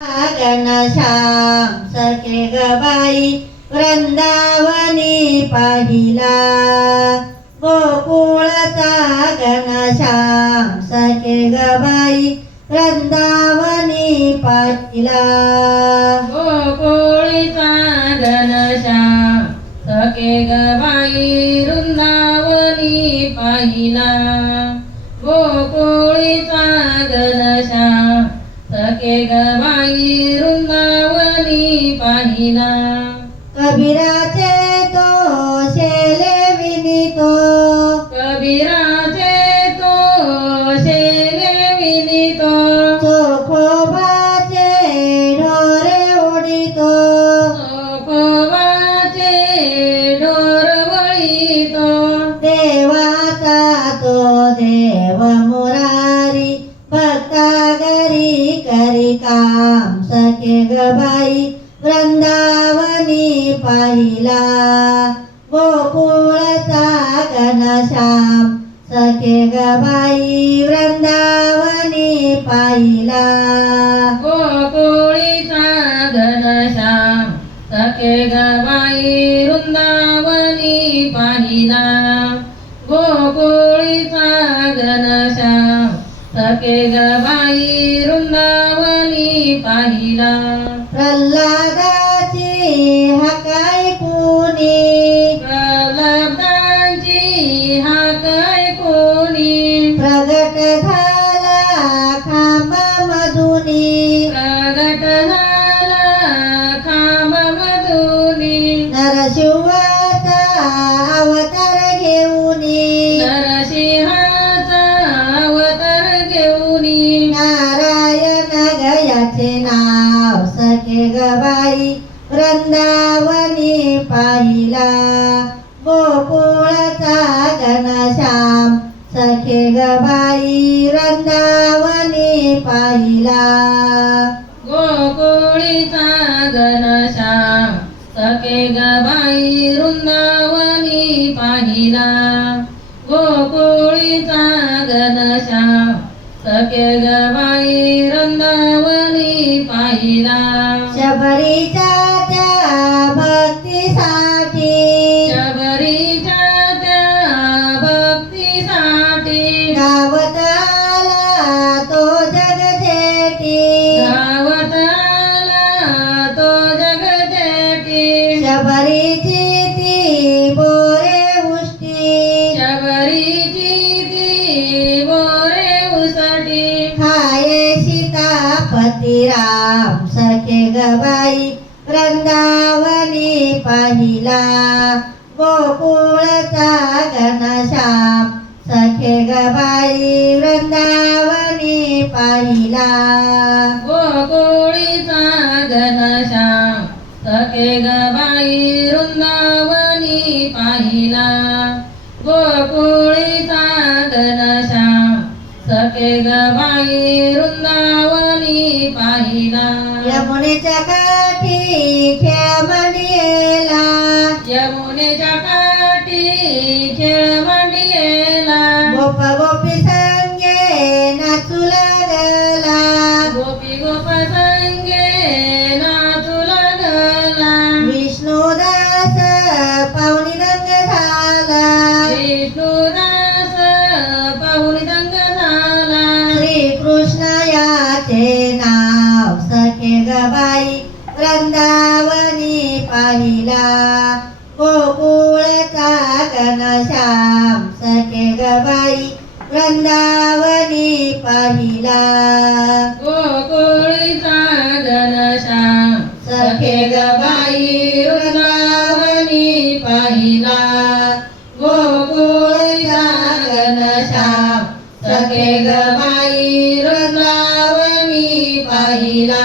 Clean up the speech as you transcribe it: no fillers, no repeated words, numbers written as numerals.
घनश्याम सखे ग बाई वृंदावनी पाहिला गोकुळचा घनश्याम सखे ग बाई वृंदावनी पाहिला गोकुळीचा घनश्याम सखे ग बाई वृंदावनी पाहिला गोकुळीचा घनश्याम सखे ग बाई वृंदावनी पाहिला कबीराचे तो शेले विनितो कबीराचे तो शेले विनितो चोखोबाचे ढोरे ओढितो चोखोबाचे ढोर वळीतो देवाचा तो देव मुरारी भक्ता घरी करी काम सखे ग बाई वृंदावनी पाहिला गोकुळचा घनश्याम सखे ग बाई वृंदावनी पाहिला गोकुळीचा घनश्याम सखे ग बाई वृंदावनी पाहिला गोकुळीचा घनश्याम सखे ग बाई वृंदावनी पाहिला प्रल्हादाची हाकाय कुणी प्रल्हादाची हाक कोणी प्रगट झाला खांबामधुनी प्रगट झाला खांबामधुनी नरशिवाचा अवतार घेऊनी नरसिंहाचा अवतार घेऊनी नारायण गयाचे नाव सखे ग बाई वृंदावनी पाहिला गोकुळचा घनश्याम सखे ग बाई वृंदावनी पाहिला गोकुळीचा घनश्याम सखे ग बाई वृंदावनी पाहिला गोकुळीचा घनश्याम सखे ग बाई वृंदावनी पाहिला शबरीच्या त्या भक्तीसाठी शबरीच्या त्या भक्तीसाठी गावत आला तो जगजेटी गावात आला तो जगजेटी शबरीची ती बोरे उष्टी शबरीची ती बोरे उसटी हाये सीतापती राम सखे ग बाई वृंदावनी पाहिला गोकुळचा घनश्याम सखे ग बाई वृंदावनी पाहिला गोकुळीचा घनश्याम सखे ग बाई वृंदावनी पाहिला गोकुळीचा घनश्याम सखे ग बाई वृंदावनी पाहिला यमुनेच्या काठी खेळ मंडियेला यमुनेच्या काठी खेळ मांडियेला गोप गोपी संगे नाचू लागला गोपी गोप संगे नाचू लागला विष्णुदास पाहुणी रंग झाला विष्णुदास पाहुणी दंग झाला श्रीकृष्ण याचे नाव सखे ग बाई वृंदावनी पाहिला गोकुळचा घनश्याम सखे ग बाई वृंदावनी पाहिला गोकुळीचा घनश्याम सखे ग बाई वृंदावनी पाहिला गोकुळीचा घनश्याम सखे ग बाई वृंदावनी पाहिला